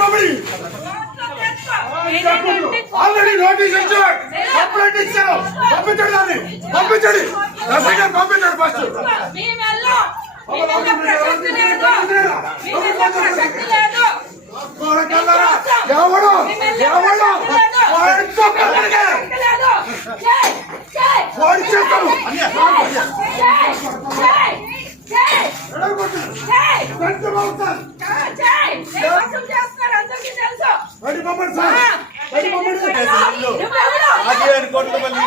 పంపడి already notice ఇచ్చాడు complaint ఇచ్చారు పంపించండి దాన్ని పంపించండి రసయ్య గారు పంపించండి ఫస్ట్ ఎవడు ఎవడు చెప్తాను బయట పంపండి సార్. బయట పంపండి కోట్ల మంది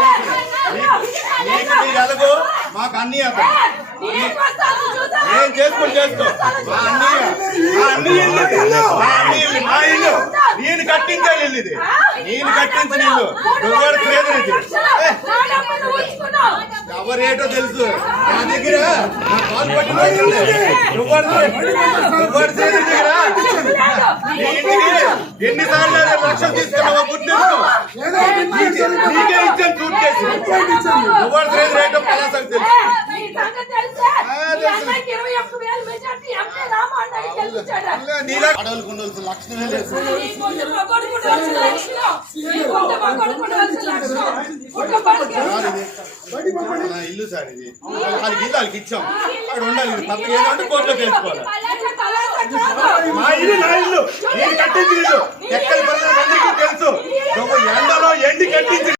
నీకు మీరు ఎలాగో మాకు అన్ని అతను ఏం చేసుకొని చేసుకో మా అన్నయ్య మా అన్నయ్య ఇల్లు మా అన్నయ్య ఇల్లు మా ఇల్లు నేను కట్టించే ఇల్లు ఇది. నేను కట్టించిన ఇల్లు. నువ్వు క్రేదర్ ఇది ఎవరేటో తెలుసు. నా దగ్గర నా కాలు పట్టిన నువ్వు నువ్వు కూడా చేతుల దగ్గర నీ ఇంటికి ఎన్నిసార్లు లక్షలు తీసుకున్నావో గుర్తించు. నీకే ఇచ్చాను సూట్ కేసు. క్రేదర్ రేటో పలాసకు తెలుసు. నీలా అడవులకు ఉండవలసిన లక్షణమే లేదు. ఇల్లు సార్ ఇది. వాళ్ళకి ఇల్లు వాళ్ళకి ఇచ్చాం. అక్కడ ఉండాలి ఇది పక్కన ఏదంటే కోర్టులో తెలుసుకోవాలి మా ఇల్లు నా ఇల్లు. నేను కట్టించిన ఇల్లు. ఎక్కడ పడిన అందరికీ తెలుసు. ఎండలో ఎండి కట్టించి